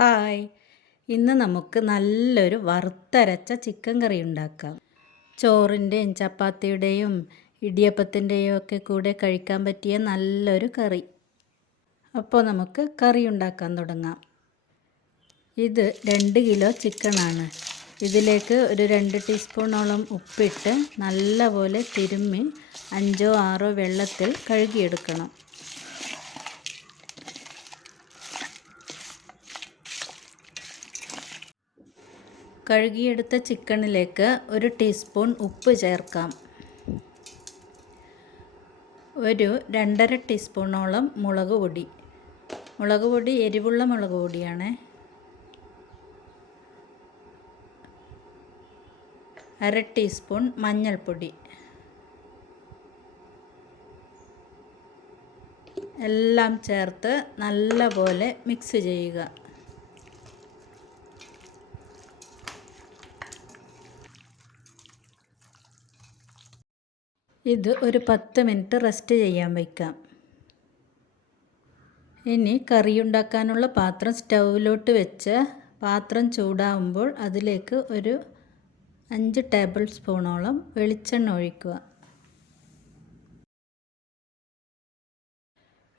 Hi, ഇന്ന് നമുക്ക് നല്ലൊരു വറുത്തരച്ച ചിക്കൻ കറി ഉണ്ടാക്കാം. ചോറിൻ്റെയും ചപ്പാത്തിയുടെയും ഇടിയപ്പത്തിൻ്റെയും ഒക്കെ കൂടെ കഴിക്കാൻ പറ്റിയ നല്ലൊരു കറി. അപ്പോൾ നമുക്ക് കറി ഉണ്ടാക്കാൻ തുടങ്ങാം. ഇത് 2 കിലോ ചിക്കനാണ്. ഇതിലേക്ക് ഒരു 2 ടീസ്പൂണോളം ഉപ്പിട്ട് നല്ലപോലെ തിരുമ്മി 5-6 വെള്ളത്തിൽ കഴുകിയെടുക്കണം. കഴുകിയെടുത്ത ചിക്കനിലേക്ക് 1 ടീസ്പൂൺ ഉപ്പ് ചേർക്കാം. ഒരു 2.5 ടീസ്പൂണോളം മുളക് പൊടി എരിവുള്ള മുളക് പൊടിയാണ്. 1/2 ടീസ്പൂൺ മഞ്ഞൾപ്പൊടി. എല്ലാം ചേർത്ത് നല്ലപോലെ മിക്സ് ചെയ്യുക. ഇത് ഒരു 10 മിനിറ്റ് റെസ്റ്റ് ചെയ്യാൻ വയ്ക്കാം. ഇനി കറി ഉണ്ടാക്കാനുള്ള പാത്രം സ്റ്റൗവിലോട്ട് വെച്ച് പാത്രം ചൂടാവുമ്പോൾ അതിലേക്ക് ഒരു 5 ടേബിൾ സ്പൂണോളം വെളിച്ചെണ്ണ ഒഴിക്കുക.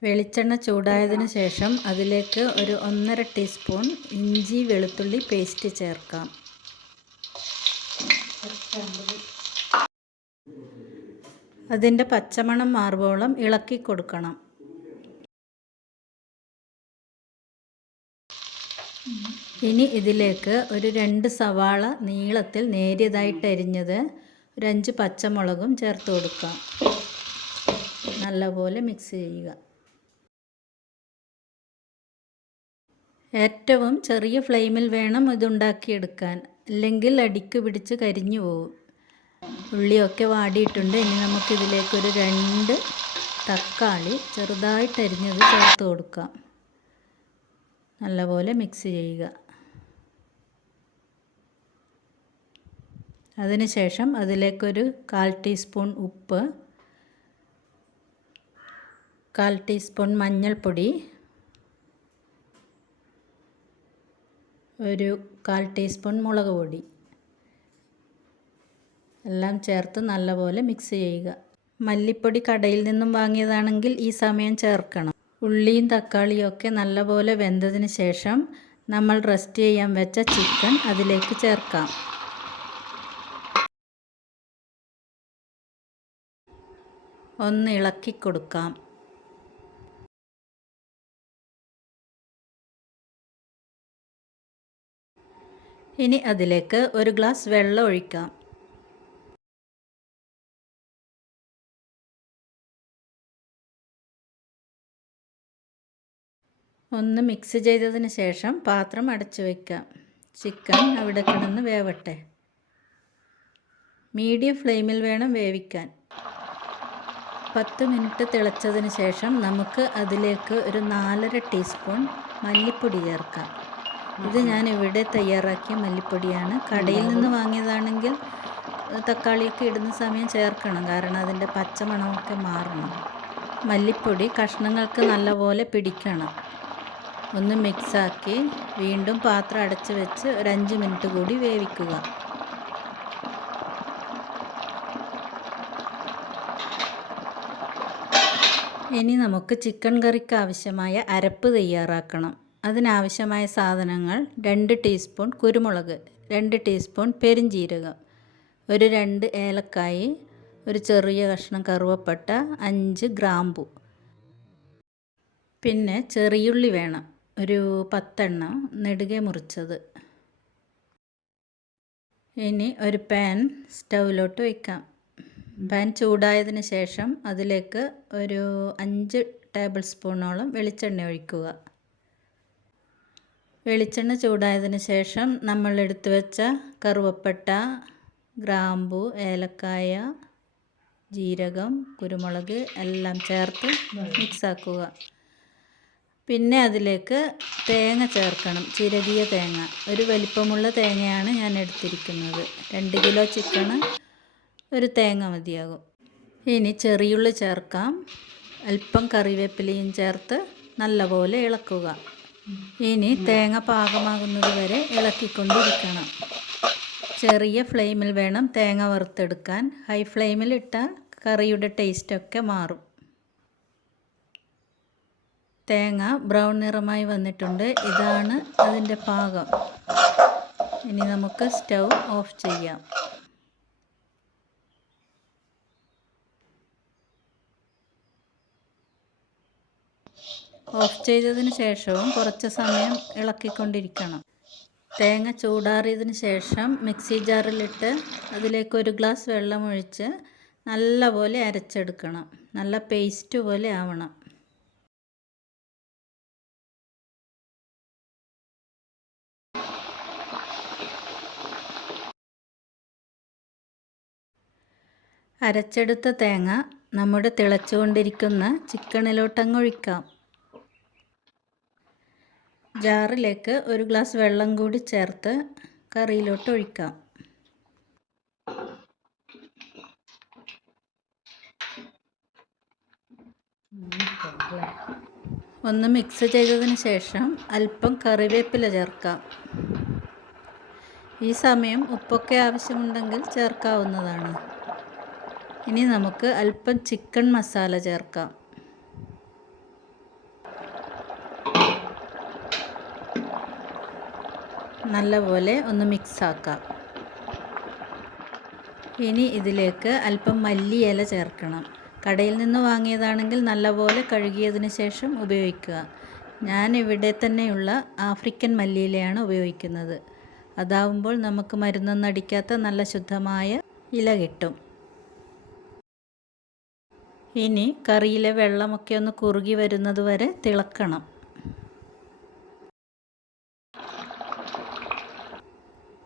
വെളിച്ചെണ്ണ ചൂടായതിനു ശേഷം അതിലേക്ക് ഒരു 1.5 ടീസ്പൂൺ ഇഞ്ചി വെളുത്തുള്ളി പേസ്റ്റ് ചേർക്കാം. അതിൻ്റെ പച്ചമണം മാറുവോളം ഇളക്കി കൊടുക്കണം. ഇനി ഇതിലേക്ക് ഒരു 2 സവാള നീളത്തിൽ നേരിയതായിട്ട് അരിഞ്ഞത്, ഒരു 5 പച്ചമുളകും ചേർത്ത് കൊടുക്കാം. നല്ലപോലെ മിക്സ് ചെയ്യുക. ഏറ്റവും ചെറിയ ഫ്ലെയിമിൽ വേണം ഇതുണ്ടാക്കിയെടുക്കാൻ, അല്ലെങ്കിൽ അടിക്ക് പിടിച്ച് കരിഞ്ഞു പോകും. ഉള്ളിയൊക്കെ വാടിയിട്ടുണ്ട്. ഇനി നമുക്കിതിലേക്കൊരു 2 തക്കാളി ചെറുതായിട്ട് അരിഞ്ഞത് ചേർത്ത് കൊടുക്കാം. നല്ലപോലെ മിക്സ് ചെയ്യുക. അതിനുശേഷം അതിലേക്കൊരു 1/4 ടീസ്പൂൺ ഉപ്പ്, 1/4 ടീസ്പൂൺ മഞ്ഞൾപ്പൊടി, ഒരു 1/4 ടീസ്പൂൺ മുളക് പൊടി എല്ലാം ചേർത്ത് നല്ലപോലെ മിക്സ് ചെയ്യുക. മല്ലിപ്പൊടി കടയിൽ നിന്നും വാങ്ങിയതാണെങ്കിൽ ഈ സമയം ചേർക്കണം. ഉള്ളിയും തക്കാളിയും ഒക്കെ നല്ലപോലെ വെന്തതിന് ശേഷം നമ്മൾ റെസ്റ്റ് ചെയ്യാൻ വെച്ച ചിക്കൻ അതിലേക്ക് ചേർക്കാം. ഒന്ന് ഇളക്കി കൊടുക്കാം. ഇനി അതിലേക്ക് ഒരു ഗ്ലാസ് വെള്ളം ഒഴിക്കാം. ഒന്ന് മിക്സ് ചെയ്തതിന് ശേഷം പാത്രം അടച്ചു വയ്ക്കാം. ചിക്കൻ അവിടെ കിടന്ന് വേവട്ടെ. മീഡിയം ഫ്ലെയിമിൽ വേണം വേവിക്കാൻ. 10 മിനിറ്റ് തിളച്ചതിന് ശേഷം നമുക്ക് അതിലേക്ക് ഒരു 4.5 ടീസ്പൂൺ മല്ലിപ്പൊടി ചേർക്കാം. ഇത് ഞാൻ ഇവിടെ തയ്യാറാക്കിയ മല്ലിപ്പൊടിയാണ്. കടയിൽ നിന്ന് വാങ്ങിയതാണെങ്കിൽ തക്കാളിയൊക്കെ ഇടുന്ന സമയം ചേർക്കണം, കാരണം അതിൻ്റെ പച്ചമണമൊക്കെ മാറണം. മല്ലിപ്പൊടി കഷ്ണങ്ങൾക്ക് നല്ലപോലെ പിടിക്കണം. ഒന്ന് മിക്സാക്കി വീണ്ടും പാത്രം അടച്ച് വെച്ച് ഒരു 5 മിനിറ്റ് കൂടി വേവിക്കുക. ഇനി നമുക്ക് ചിക്കൻ കറിക്ക് ആവശ്യമായ അരപ്പ് തയ്യാറാക്കണം. അതിനാവശ്യമായ സാധനങ്ങൾ: 2 ടീസ്പൂൺ കുരുമുളക്, 2 ടീസ്പൂൺ പെരുംജീരകം, ഒരു 2 ഏലക്കായി, ഒരു ചെറിയ കഷ്ണം കറുവപ്പട്ട, 5 ഗ്രാമ്പു. പിന്നെ ചെറിയുള്ളി വേണം, ഒരു 10 എണ്ണം നെടുകെ മുറിച്ചത്. ഇനി ഒരു പാൻ സ്റ്റൗവിലോട്ട് വയ്ക്കാം. പാൻ ചൂടായതിന് ശേഷം അതിലേക്ക് ഒരു 5 ടേബിൾ സ്പൂണോളം വെളിച്ചെണ്ണ ഒഴിക്കുക. വെളിച്ചെണ്ണ ചൂടായതിന് ശേഷം നമ്മൾ എടുത്തു വെച്ച കറുവപ്പട്ട, ഗ്രാമ്പു, ഏലക്കായ, ജീരകം, കുരുമുളക് എല്ലാം ചേർത്ത് മിക്സാക്കുക. പിന്നെ അതിലേക്ക് തേങ്ങ ചേർക്കണം. ചിരകിയ തേങ്ങ, ഒരു വലിപ്പമുള്ള തേങ്ങയാണ് ഞാൻ എടുത്തിരിക്കുന്നത്. 2 കിലോ ചിക്കന് ഒരു തേങ്ങ മതിയാകും. ഇനി ചെറിയുള്ളി ചേർക്കാം. അല്പം കറിവേപ്പിലയും ചേർത്ത് നല്ലപോലെ ഇളക്കുക. ഇനി തേങ്ങ പാകമാകുന്നത് വരെ ഇളക്കിക്കൊണ്ടിരിക്കണം. ചെറിയ ഫ്ലെയിമിൽ വേണം തേങ്ങ വറുത്തെടുക്കാൻ. ഹൈ ഫ്ലെയിമിൽ ഇട്ടാൽ കറിയുടെ ടേസ്റ്റൊക്കെ മാറും. തേങ്ങ ബ്രൗൺ നിറമായി വന്നിട്ടുണ്ട്. ഇതാണ് അതിൻ്റെ പാകം. ഇനി നമുക്ക് സ്റ്റൗ ഓഫ് ചെയ്യാം. ഓഫ് ചെയ്തതിന് ശേഷവും കുറച്ച് സമയം ഇളക്കിക്കൊണ്ടിരിക്കണം. തേങ്ങ ചൂടാറിയതിന് ശേഷം മിക്സി ജാറിലിട്ട് അതിലേക്ക് 1 ഗ്ലാസ് വെള്ളം ഒഴിച്ച് നല്ലപോലെ അരച്ചെടുക്കണം. നല്ല പേസ്റ്റ് പോലെ ആവണം. അരച്ചെടുത്ത തേങ്ങ നമ്മുടെ തിളച്ചുകൊണ്ടിരിക്കുന്ന ചിക്കനിലോട്ടങ്ങ് ഒഴിക്കാം. ജാറിലേക്ക് 1 ഗ്ലാസ് വെള്ളം കൂടി ചേർത്ത് കറിയിലോട്ട് ഒഴിക്കാം. ഒന്ന് മിക്സ് ചെയ്തതിന് ശേഷം അല്പം കറിവേപ്പില ചേർക്കാം. ഈ സമയം ഉപ്പൊക്കെ ആവശ്യമുണ്ടെങ്കിൽ ചേർക്കാവുന്നതാണ്. ഇനി നമുക്ക് അല്പം ചിക്കൻ മസാല ചേർക്കാം. നല്ലപോലെ ഒന്ന് മിക്സ് ആക്കാം. ഇനി ഇതിലേക്ക് അല്പം മല്ലിയില ചേർക്കണം. കടയിൽ നിന്ന് വാങ്ങിയതാണെങ്കിൽ നല്ലപോലെ കഴുകിയതിന് ശേഷം ഉപയോഗിക്കുക. ഞാൻ ഇവിടെ തന്നെയുള്ള ആഫ്രിക്കൻ മല്ലിയിലയാണ് ഉപയോഗിക്കുന്നത്. അതാവുമ്പോൾ നമുക്ക് മരുന്നൊന്നും അടിക്കാത്ത നല്ല ശുദ്ധമായ ഇല കിട്ടും. ഇനി കറിയിലെ വെള്ളമൊക്കെ ഒന്ന് കുറുകി വരുന്നത് വരെ തിളക്കണം.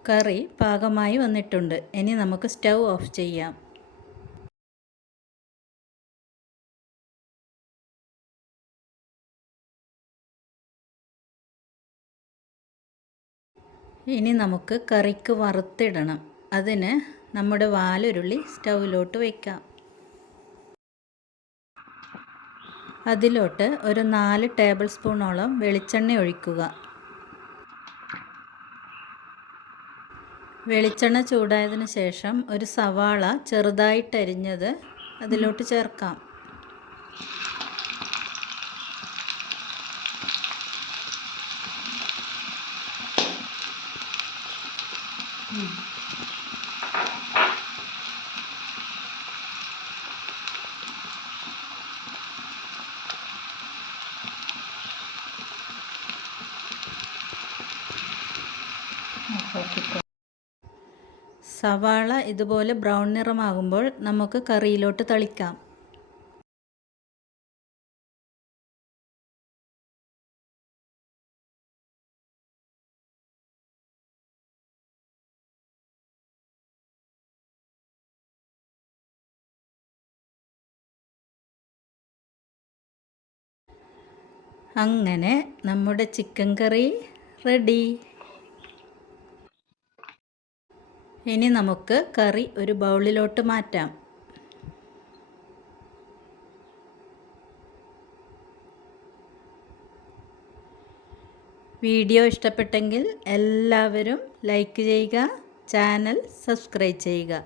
കറി പാകമായി വന്നിട്ടുണ്ട്. ഇനി നമുക്ക് സ്റ്റൗ ഓഫ് ചെയ്യാം. ഇനി നമുക്ക് കറിക്ക് വറുത്തിടണം. അതിന് നമ്മുടെ വാലുരുളി സ്റ്റൗവിലോട്ട് വയ്ക്കാം. അതിലോട്ട് ഒരു 4 ടേബിൾ സ്പൂണോളം വെളിച്ചെണ്ണ ഒഴിക്കുക. വെളിച്ചെണ്ണ ചൂടായതിന് ശേഷം ഒരു സവാള ചെറുതായിട്ടരിഞ്ഞത് അതിലോട്ട് ചേർക്കാം. സവാള ഇതുപോലെ ബ്രൗൺ നിറമാകുമ്പോൾ നമുക്ക് കറിയിലോട്ട് തളിക്കാം. അങ്ങനെ നമ്മുടെ ചിക്കൻ കറി റെഡി. ഇനി നമുക്ക് കറി ഒരു ബൗളിലോട്ട് മാറ്റാം. വീഡിയോ ഇഷ്ടപ്പെട്ടെങ്കിൽ എല്ലാവരും ലൈക്ക് ചെയ്യുക, ചാനൽ സബ്സ്ക്രൈബ് ചെയ്യുക.